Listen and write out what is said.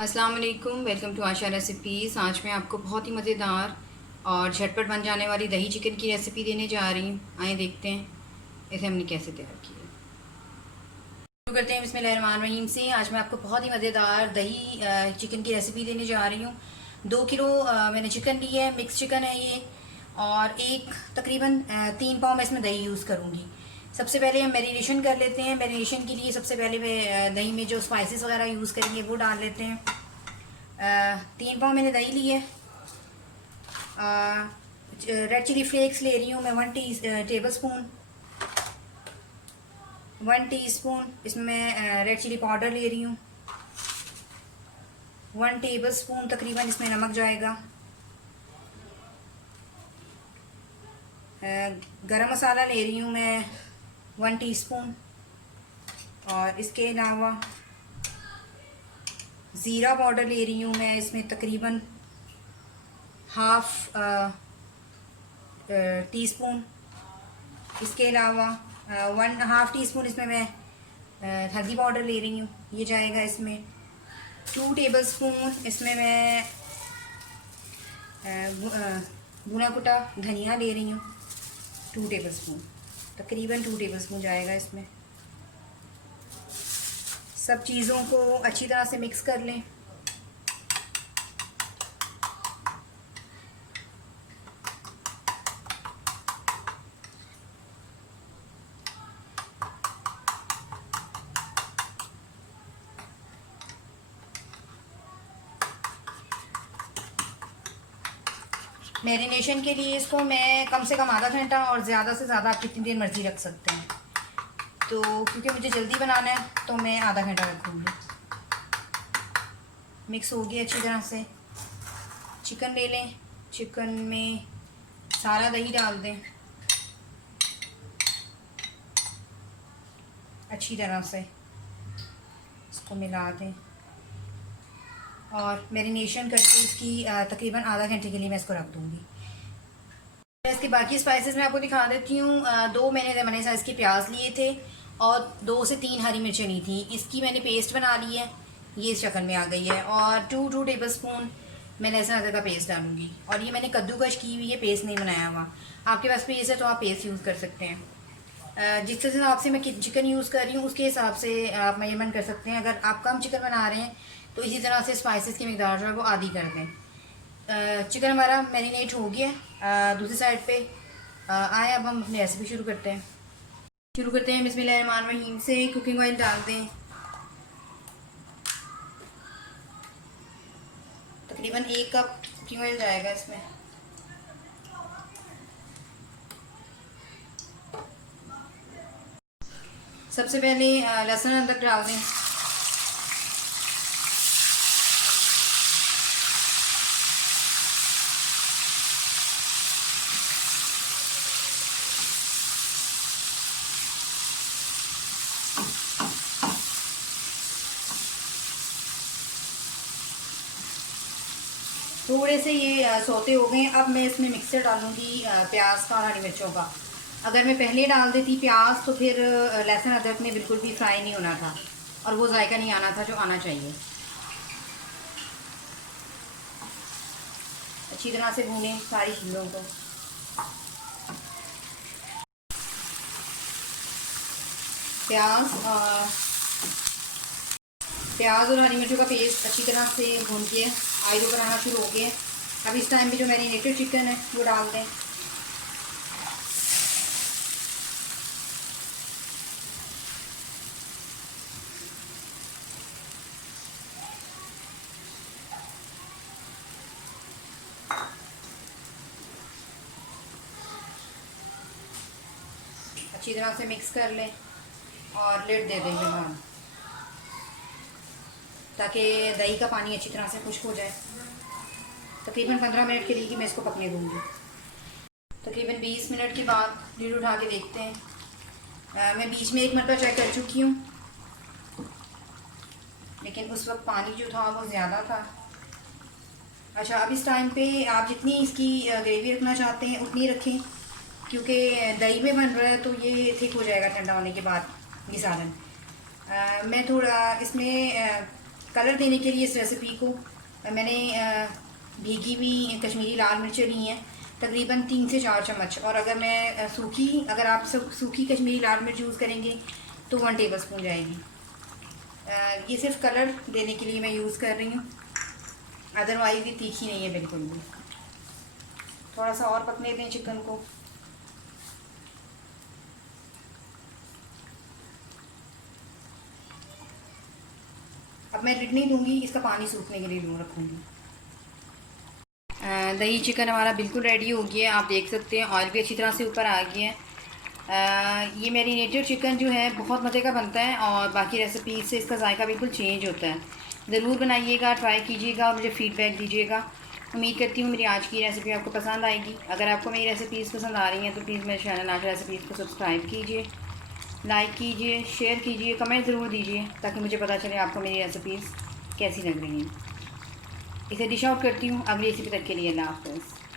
अस्सलाम वालेकुम, welcome to Asha recipes. आज मैं आपको बहुत ही मज़ेदार और झटपट बन जाने वाली दही चिकन की रेसिपी देने जा रही हूँ। आइए देखते हैं इसे हमने कैसे तैयार किया। शुरू करते हैं बिस्मिल्लाहिर्रहमानिर्रहीम से। आज मैं आपको बहुत ही मज़ेदार दही चिकन की रेसिपी देने जा रही हूँ। 2 किलो मैंने चिकन ली है, मिक्स चिकन है ये, और एक तकरीबन 3 पाव मैं इसमें दही यूज़ करूँगी। सबसे पहले हम मैरिनेशन कर लेते हैं। मैरिनेशन के लिए सबसे पहले मैं दही में जो स्पाइसेस वगैरह यूज़ करेंगे वो डाल लेते हैं। 3 पाव मैंने दही ली है। रेड चिली फ्लेक्स ले रही हूँ मैं 1 टीस्पून इसमें मैं रेड चिली पाउडर ले रही हूँ। 1 टेबलस्पून तकरीबन इसमें नमक जाएगा। गरम मसाला ले रही हूँ मैं 1 टीस्पून, और इसके अलावा ज़ीरा पाउडर ले रही हूँ मैं इसमें तकरीबन हाफ टीस्पून। इसके अलावा 1/2 टीस्पून इसमें मैं हल्दी पाउडर ले रही हूँ, ये जाएगा इसमें। 2 टेबलस्पून इसमें मैं भुना कुटा धनिया ले रही हूँ, 2 टेबलस्पून, तकरीबन 2 टेबलस्पून जाएगा इसमें। सब चीज़ों को अच्छी तरह से मिक्स कर लें। मैरिनेशन के लिए इसको मैं कम से कम आधा घंटा, और ज़्यादा से ज़्यादा आप कितनी देर मर्ज़ी रख सकते हैं। तो क्योंकि मुझे जल्दी बनाना है तो मैं आधा घंटा रखूँगी। मिक्स हो गया अच्छी तरह से। चिकन ले लें, चिकन में सारा दही डाल दें अच्छी तरह से, इसको मिला दें और मैरिनेशन करके इसकी तकरीबन आधा घंटे के लिए मैं इसको रख दूँगी। इसके बाकी स्पाइसेस मैं आपको दिखा देती हूँ। 2 मैंने बड़े साइज़ के प्याज लिए थे और 2 से 3 हरी मिर्चें ली थी। इसकी मैंने पेस्ट बना ली है, ये इस शक्ल में आ गई है। और 2 टेबलस्पून मैं लहसुन अदरक का पेस्ट डालूंगी, और ये मैंने कद्दूकश की हुई है, पेस्ट नहीं बनाया हुआ। आपके पास पेस्ट है तो आप पेस्ट यूज़ कर सकते हैं। जिस हिसाब से मैं चिकन यूज़ कर रही हूँ उसके हिसाब से आप मेजरमेंट कर सकते हैं। अगर आप कम चिकन बना रहे हैं तो इसी तरह से स्पाइसेस की मिकदार जो है वो आधी कर दें। चिकन हमारा मैरिनेट हो गया। दूसरी साइड पे आए, अब हम अपनी रेसिपी शुरू करते हैं। बिस्मिल्लाहिर्रहमानिर्रहीम से। कुकिंग ऑयल डाल दें, तकरीबन 1 कप कुकिंग ऑयल जाएगा इसमें। सबसे पहले लहसुन अदरक डाल दें। थोड़े से ये सोते हो गए। अब मैं इसमें मिक्सर डालूंगी प्याज का और हरी मिर्चों का। अगर मैं पहले डाल देती प्याज तो फिर लहसुन अदरक में बिल्कुल भी फ्राई नहीं होना था और वो जायका नहीं आना था जो आना चाहिए। अच्छी तरह से भूनें सारी चीज़ों को। प्याज और हरी मिर्चों का पेस्ट अच्छी तरह से भून के ऑयल ऊपर आना शुरू हो गया। अब इस टाइम पे जो मैरिनेटेड चिकन है वो डाल दें। अच्छी तरह से मिक्स कर लें और लिड दे देंगे हम, ताकि दही का पानी अच्छी तरह से खुश्क हो जाए। तकरीबन 15 मिनट के लिए मैं इसको पकने दूँगी। तकरीबन 20 मिनट के बाद लिड उठा के देखते हैं। मैं बीच में 1 मरतबा चेक कर चुकी हूँ, लेकिन उस वक्त पानी जो था वो ज़्यादा था। अच्छा, अब इस टाइम पे आप जितनी इसकी ग्रेवी रखना चाहते हैं उतनी रखें, क्योंकि दही में बन रहा है तो ये थिक हो जाएगा ठंडा होने के बाद ये सालन। मैं थोड़ा इसमें कलर देने के लिए इस रेसिपी को मैंने भीगी हुई कश्मीरी लाल मिर्चें ली हैं तकरीबन 3 से 4 चम्मच, और अगर मैं अगर आप सूखी कश्मीरी लाल मिर्च यूज़ करेंगे तो 1 टेबलस्पून जाएगी। ये सिर्फ कलर देने के लिए मैं यूज़ कर रही हूँ, अदरवाइज़ ये तीखी नहीं है बिल्कुल भी। थोड़ा सा और पकने दें चिकन को। अब मैं लिड नहीं दूँगी, इसका पानी सूखने के लिए रखूँगी। दही चिकन हमारा बिल्कुल रेडी हो गया है, आप देख सकते हैं ऑयल भी अच्छी तरह से ऊपर आ गया है। ये मैरिनेटेड चिकन जो है बहुत मज़े का बनता है और बाकी रेसिपी से इसका जायका बिल्कुल चेंज होता है। ज़रूर बनाइएगा, ट्राई कीजिएगा और मुझे फ़ीडबैक दीजिएगा। उम्मीद करती हूँ मेरी आज की रेसिपी आपको पसंद आएगी। अगर आपको मेरी रेसिपीज़ पसंद आ रही हैं तो प्लीज़ मेरे चैनल नाज रेसिपीज़ को सब्सक्राइब कीजिए, लाइक कीजिए, शेयर कीजिए, कमेंट ज़रूर दीजिए ताकि मुझे पता चले आपको मेरी रेसिपीज़ कैसी लग रही हैं। इसे डिश आउट करती हूँ। अगली रेसिपी तक के लिए अल्लाह हाफ़िज़।